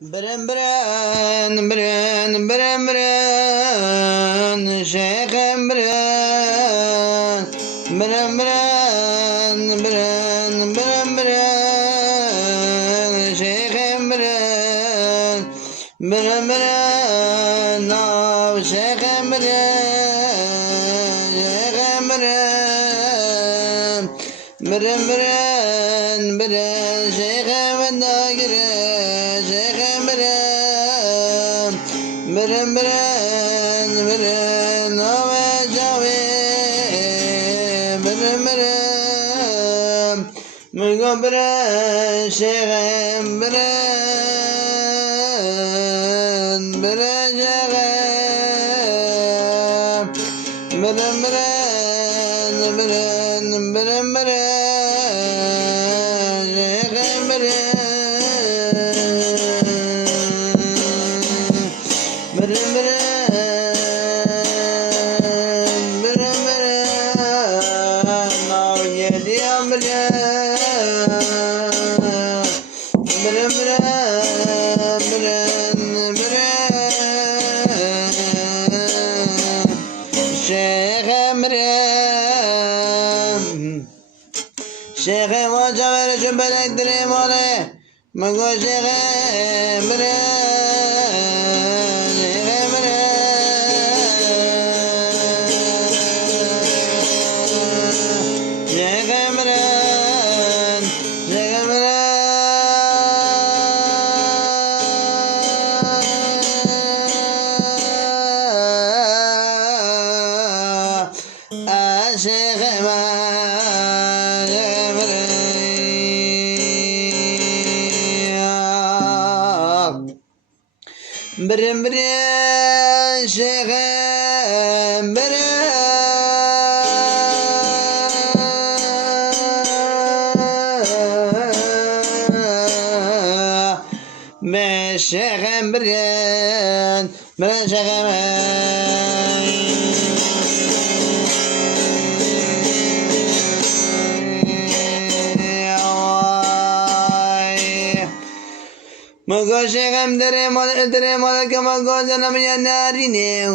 برن برن برن برن برن شيخم برن برن برن برن برن برن شيخم برن برن برن ناو شيخم برن شيخم برن برن برن برن شيخم الناقرن شيخم برن برن برن برن ناو جاوي برن برن مقو برن شيخم برن برن شيخم برن برن برن برن برن شيخم برن برن برن برن برن ناو يدي برن برن برن برن برن شيخم برن شيخم وجبر شبلك دري مولي مقو شيخم برن شيخم برن شيخم برن شيخم برن شيخم برن برن شيخم برن شيخم برن برن شيخم مقو شيخم دري مولك مقو زنم يا ناريني